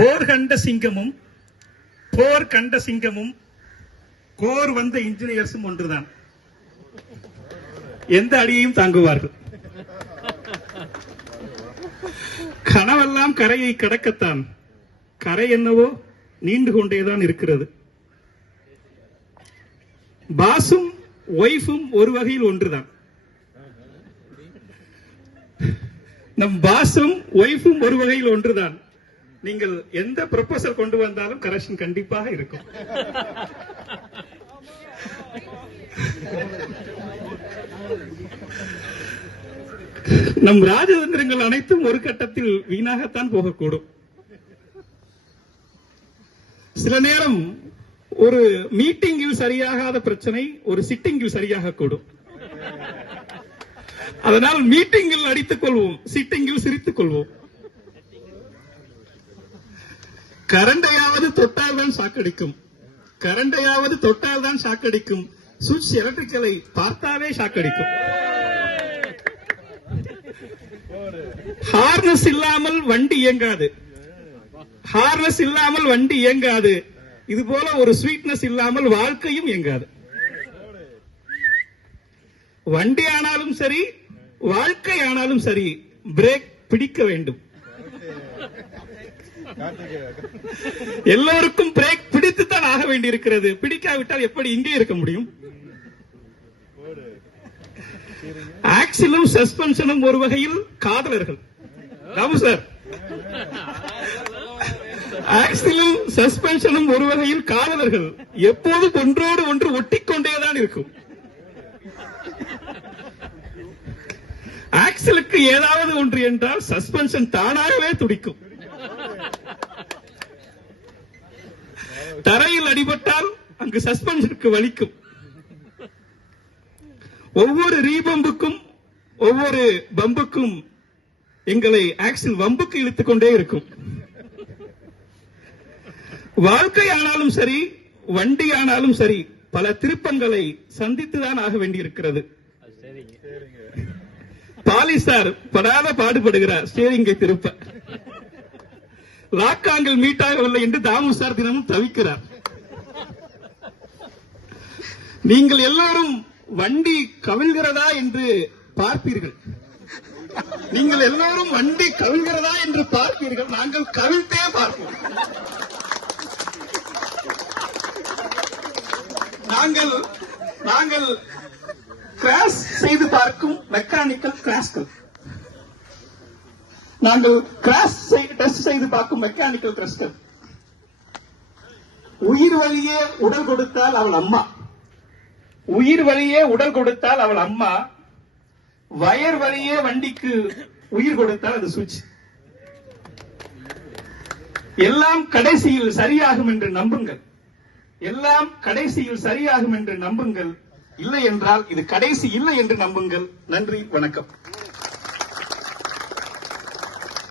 போர் கண்ட சிங்கமும் போர் கண்ட சிங்கமும் கோர் வந்த இன்ஜினியர்ஸும் ஒன்றுதான். எந்த அடியையும் தாங்குவார்கள். கனவெல்லாம் கரையை கடக்கத்தான், கரை என்னவோ நீண்டு கொண்டேதான் இருக்கிறது. பாசும் ஒய்ஃபும் ஒரு வகையில் ஒன்றுதான். நம் பாசும் ஒய்ஃபும் ஒரு வகையில் ஒன்றுதான். நீங்கள் எந்த ப்ரொபோசல் கொண்டு வந்தாலும் கரெக்ஷன் கண்டிப்பாக இருக்கும். நம் ராஜதந்திரங்கள் அனைத்தும் ஒரு கட்டத்தில் வீணாகத்தான் போகக்கூடும். சில நேரம் ஒரு மீட்டிங்கில் சரியாகாத பிரச்சனை ஒரு சிட்டிங்கில் சரியாக கூடும். அதனால் மீட்டிங்கில் அடித்துக் கொள்வோம், சிட்டிங்கில் சிரித்துக் கொள்வோம். கரண்டையாவது தொட்டால் தான் ஷாக்கடிக்கும், கரண்டையாவது தொட்டால் தான் ஷாக்கடிக்கும், சுவிட்ச் எலக்ட்ரிக்கலை பார்த்தாவே ஷாக்கடிக்கும். ஹார்னஸ் இல்லாமல் வண்டி இயங்காது, ஹார்னஸ் இல்லாமல் வண்டி இயங்காது. இது போல ஒரு ஸ்வீட்னஸ் இல்லாமல் வாழ்க்கையும் இயங்காது. வண்டி ஆனாலும் சரி, வாழ்க்கை ஆனாலும் சரி, பிரேக் பிடிக்க வேண்டும். எல்லோருக்கும் பிரேக் பிடித்துத்தான் ஆக வேண்டியிருக்கிறது. பிடிக்காவிட்டால் எப்படி இங்கே இருக்க முடியும்? ஆக்சிலும் சஸ்பென்ஷனும் ஒரு வகையில் காதலர்கள். ராமு சார், ஆக்சிலும் சஸ்பென்ஷனும் ஒரு வகையில் காதலர்கள். எப்போதும் ஒன்றோடு ஒன்று ஒட்டிக்கொண்டேதான் இருக்கும். ஆக்சிலுக்கு ஏதாவது ஒன்று என்றால் சஸ்பென்ஷன் தானாகவே துடிக்கும். தரையில் அடிபட்டால் அங்கு சஸ்பென்ஷனுக்கு வலிக்கும். ஒவ்வொரு ரீபம்புக்கும் ஒவ்வொரு பம்புக்கும் எங்களை ஆக்சில் வம்புக்கு இழுத்துக் கொண்டே இருக்கும். வாழ்க்கை ஆனாலும் சரி, வண்டி ஆனாலும் சரி, பல திருப்பங்களை சந்தித்துதான் ஆக வேண்டியிருக்கிறது. பாலிசார் படாத பாடுபடுகிறார் ஸ்டீரிங்கை திருப்ப. லாக்காங்கள் மீட் ஆகவில்லை என்று தாமு சார் தினமும் தவிக்கிறார். நீங்கள் எல்லோரும் வண்டி கவிழ்கிறதா என்று பார்ப்பீர்கள். நீங்கள் எல்லோரும் வண்டி கவிழ்கிறதா என்று பார்ப்பீர்கள். நாங்கள் கவிழ்த்தே பார்ப்போம். நாங்கள் கிராஷ் செய்து பார்க்கும் மெக்கானிக்கல் கிராஷ்கள். நாங்கள் கிராஷ் டெஸ்ட் செய்து பார்க்கும் மெக்கானிக்கல் கிராஷ்கள். உயிர் வழியே உடல் கொடுத்தால் அவள் அம்மா, உயிர் வழியே உடல் கொடுத்தால் அவள் அம்மா, வயர் வழியே வண்டிக்கு உயிர் கொடுத்தால் அது சுவிட்ச். எல்லாம் கடைசியில் சரியாகும் என்று நம்புங்கள், எல்லாம் கடைசியில் சரியாகும் என்று நம்புங்கள். இல்லை என்றால் இது கடைசி இல்லை என்று நம்புங்கள். நன்றி, வணக்கம்.